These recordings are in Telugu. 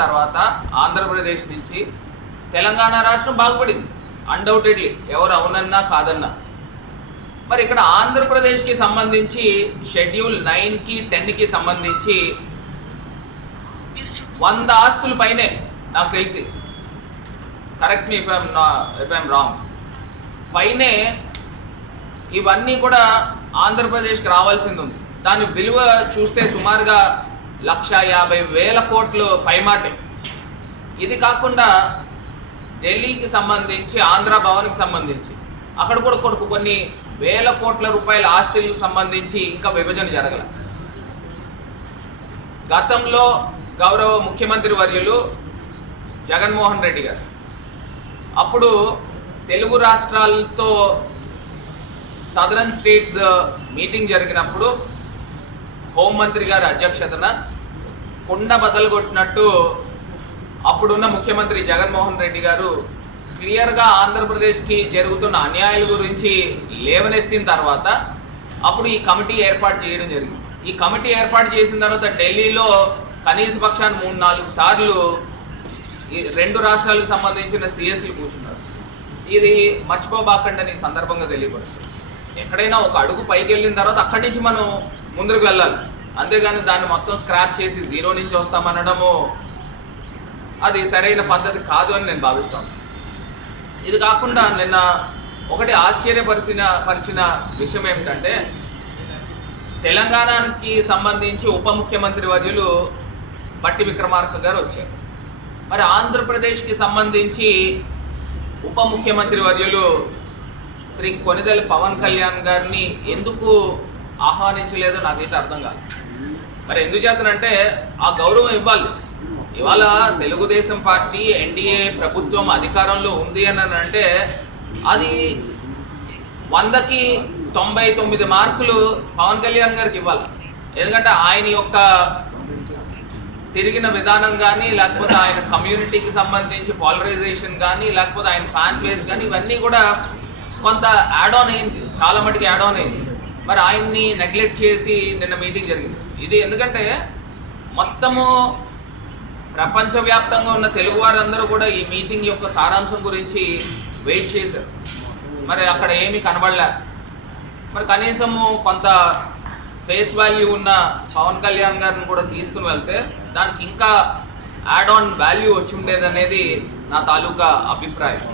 తర్వాత ఆంధ్రప్రదేశ్ నుంచి తెలంగాణ రాష్ట్రం బాగుపడింది అన్డౌటెడ్లీ, ఎవరు అవునన్నా కాదన్నా. మరి ఇక్కడ ఆంధ్రప్రదేశ్కి సంబంధించి షెడ్యూల్ 9కి 10కి సంబంధించి 100 ఆస్తుల పైనే నాకు తెలిసి, correct me if I'm wrong, పైనే ఇవన్నీ కూడా ఆంధ్రప్రదేశ్కి రావాల్సింది ఉంది. దాని విలువ చూస్తే సుమారుగా 1,50,000 కోట్లు పైమాటే. ఇది కాకుండా ఢిల్లీకి సంబంధించి, ఆంధ్ర భవన్కి సంబంధించి అక్కడ కూడా కొన్ని వేల కోట్ల రూపాయల ఆస్తులకు సంబంధించి ఇంకా విభజన జరగల. గతంలో గౌరవ ముఖ్యమంత్రి వర్యులు జగన్మోహన్ రెడ్డి గారు అప్పుడు తెలుగు రాష్ట్రాలతో సదరన్ స్టేట్స్ మీటింగ్ జరిగినప్పుడు హోంమంత్రి గారి అధ్యక్షతన కుండ బదలుగొట్టినట్టు అప్పుడున్న ముఖ్యమంత్రి జగన్మోహన్ రెడ్డి గారు క్లియర్గా ఆంధ్రప్రదేశ్కి జరుగుతున్న అన్యాయాల గురించి లేవనెత్తిన తర్వాత అప్పుడు ఈ కమిటీ ఏర్పాటు చేయడం జరిగింది. ఈ కమిటీ ఏర్పాటు చేసిన తర్వాత ఢిల్లీలో కనీస పక్షాన్ని 3-4 సార్లు ఈ 2 రాష్ట్రాలకు సంబంధించిన సిఎస్లు కూర్చున్నారు. ఇది మర్చిపోబాకండి ఈ సందర్భంగా తెలియపరుస్తుంది. ఎక్కడైనా ఒక అడుగు పైకి వెళ్ళిన తర్వాత అక్కడి నుంచి మనం ముందుకు వెళ్ళాలి, అంతేగాని దాన్ని మొత్తం స్క్రాప్ చేసి 0 నుంచి వస్తామనడము అది సరైన పద్ధతి కాదు అని నేను భావిస్తాను. ఇది కాకుండా నిన్న ఒకటి ఆశ్చర్యపరిచిన విషయం ఏమిటంటే, తెలంగాణకి సంబంధించి ఉప ముఖ్యమంత్రి వర్యులు బట్టి విక్రమార్క గారు వచ్చారు. మరి ఆంధ్రప్రదేశ్కి సంబంధించి ఉప ముఖ్యమంత్రి వర్యులు శ్రీ కొనిదెల పవన్ కళ్యాణ్ గారిని ఎందుకు ఆహ్వానించలేదో నాకైతే అర్థం కాదు. మరి ఎందుచేతనంటే ఆ గౌరవం ఇవ్వాలి. ఇవాళ తెలుగుదేశం పార్టీ ఎన్డీఏ ప్రభుత్వం అధికారంలో ఉంది అని అంటే అది 100కి 99 మార్కులు పవన్ కళ్యాణ్ గారికి ఇవ్వాలి. ఎందుకంటే ఆయన యొక్క తిరిగిన విధానం కానీ, లేకపోతే ఆయన కమ్యూనిటీకి సంబంధించి పాలరైజేషన్ కానీ, లేకపోతే ఆయన ఫ్యాన్ బేస్ కానీ, ఇవన్నీ కూడా కొంత యాడ్ ఆన్ అయింది, చాలా మటుకు యాడ్ ఆన్ అయింది. మరి ఆయన్ని నెగ్లెక్ట్ చేసి నిన్న మీటింగ్ జరిగింది. ఇది ఎందుకంటే మొత్తము ప్రపంచవ్యాప్తంగా ఉన్న తెలుగు వారందరూ కూడా ఈ మీటింగ్ యొక్క సారాంశం గురించి వెయిట్ చేశారు. మరి అక్కడ ఏమీ కనబడలే. మరి కనీసము కొంత ఫేస్ వాల్యూ ఉన్న పవన్ కళ్యాణ్ గారిని కూడా తీసుకుని వెళ్తే దానికి ఇంకా యాడ్ ఆన్ వాల్యూ వచ్చి ఉండేదనేది నా తాలూకా అభిప్రాయం.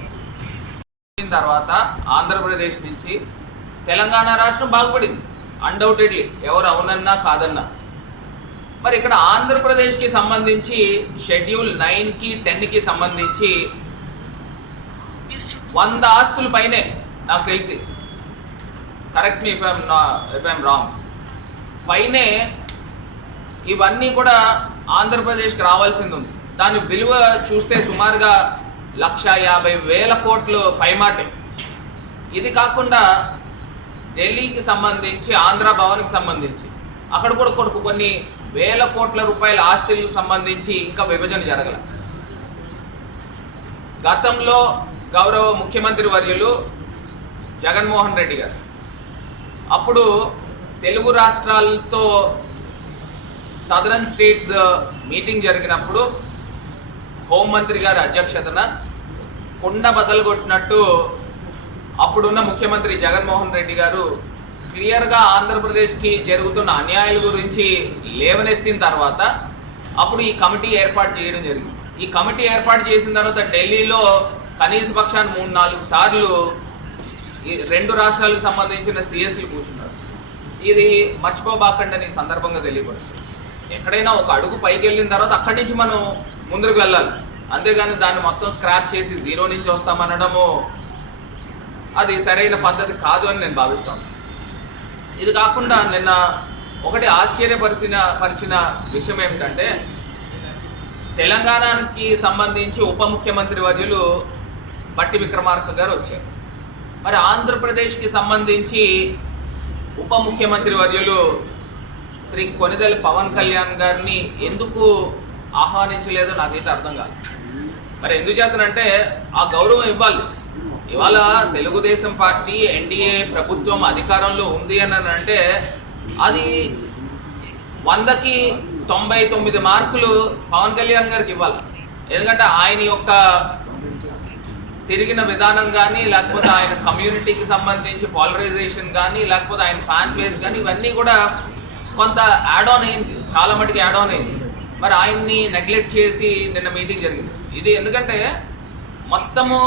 తర్వాత ఆంధ్రప్రదేశ్ నుంచి తెలంగాణ రాష్ట్రం బాగుపడింది అన్డౌటెడ్లీ, ఎవరు అవునన్నా కాదన్నా. మరి ఇక్కడ ఆంధ్రప్రదేశ్కి సంబంధించి షెడ్యూల్ 9కి 10కి సంబంధించి 100 ఆస్తుల పైనే నాకు తెలిసి, correct me if I'm wrong, పైనే ఇవన్నీ కూడా ఆంధ్రప్రదేశ్కి రావాల్సింది ఉంది. దాని విలువ చూస్తే సుమారుగా 1,50,000 కోట్లు పైమాటే. ఇది కాకుండా ఢిల్లీకి సంబంధించి, ఆంధ్ర భవన్కి సంబంధించి అక్కడ కూడా కొన్ని వేల కోట్ల రూపాయల ఆస్తులకు సంబంధించి ఇంకా విభజన జరగల. గతంలో గౌరవ ముఖ్యమంత్రి వర్యులు జగన్మోహన్ రెడ్డి గారు అప్పుడు తెలుగు రాష్ట్రాలతో సదరన్ స్టేట్స్ మీటింగ్ జరిగినప్పుడు హోంమంత్రి గారి అధ్యక్షతన కుండ బదలుగొట్టినట్టు అప్పుడున్న ముఖ్యమంత్రి జగన్మోహన్ రెడ్డి గారు క్లియర్గా ఆంధ్రప్రదేశ్కి జరుగుతున్న అన్యాయాల గురించి లేవనెత్తిన తర్వాత అప్పుడు ఈ కమిటీ ఏర్పాటు చేయడం జరిగింది. ఈ కమిటీ ఏర్పాటు చేసిన తర్వాత ఢిల్లీలో కనీస పక్షాన్ని 3-4 సార్లు ఈ 2 రాష్ట్రాలకు సంబంధించిన సిఎస్లు కూర్చున్నారు. ఇది మర్చిపోబాకండి ఈ సందర్భంగా తెలియపరుస్తుంది. ఎక్కడైనా ఒక అడుగు పైకి వెళ్ళిన తర్వాత అక్కడి నుంచి మనం ముందుకు వెళ్ళాలి, అంతేగాని దాన్ని మొత్తం స్క్రాప్ చేసి 0 నుంచి వస్తామనడము అది సరైన పద్ధతి కాదు అని నేను భావిస్తాను. ఇది కాకుండా నిన్న ఒకటి ఆశ్చర్యపరిచిన విషయం ఏమిటంటే, తెలంగాణకి సంబంధించి ఉప ముఖ్యమంత్రి వర్యులు బట్టి విక్రమార్క గారు వచ్చారు. మరి ఆంధ్రప్రదేశ్కి సంబంధించి ఉప ముఖ్యమంత్రి వర్యులు శ్రీ కొనిదెల పవన్ కళ్యాణ్ గారిని ఎందుకు ఆహ్వానించలేదో నాకైతే అర్థం కాదు. మరి ఎందుచేతనంటే ఆ గౌరవం ఇవ్వాలి. ఇవాళ తెలుగుదేశం పార్టీ ఎన్డీఏ ప్రభుత్వం అధికారంలో ఉంది అని అంటే అది 100కి 99 మార్కులు పవన్ కళ్యాణ్ గారికి ఇవ్వాలి. ఎందుకంటే ఆయన యొక్క తిరిగిన విధానం కానీ, లేకపోతే ఆయన కమ్యూనిటీకి సంబంధించి పాలరైజేషన్ కానీ, లేకపోతే ఆయన ఫ్యాన్ బేస్ కానీ, ఇవన్నీ కూడా కొంత యాడ్ ఆన్ అయింది, చాలా మటుకు యాడ్ ఆన్ అయింది. మరి ఆయన్ని నెగ్లెక్ట్ చేసి నిన్న మీటింగ్ జరిగింది. ఇది ఎందుకంటే మొత్తము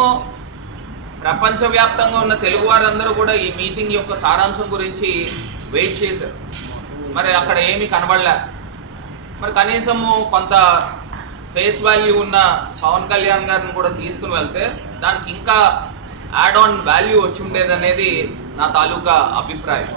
ప్రపంచవ్యాప్తంగా ఉన్న తెలుగు వారందరూ కూడా ఈ మీటింగ్ యొక్క సారాంశం గురించి వెయిట్ చేశారు. మరి అక్కడ ఏమీ కనబడలే. మరి కనీసము కొంత ఫేస్ వాల్యూ ఉన్న పవన్ కళ్యాణ్ గారిని కూడా తీసుకుని వెళ్తే దానికి ఇంకా యాడ్ ఆన్ వాల్యూ వచ్చి ఉండేదనేది నా తాలూకా అభిప్రాయం.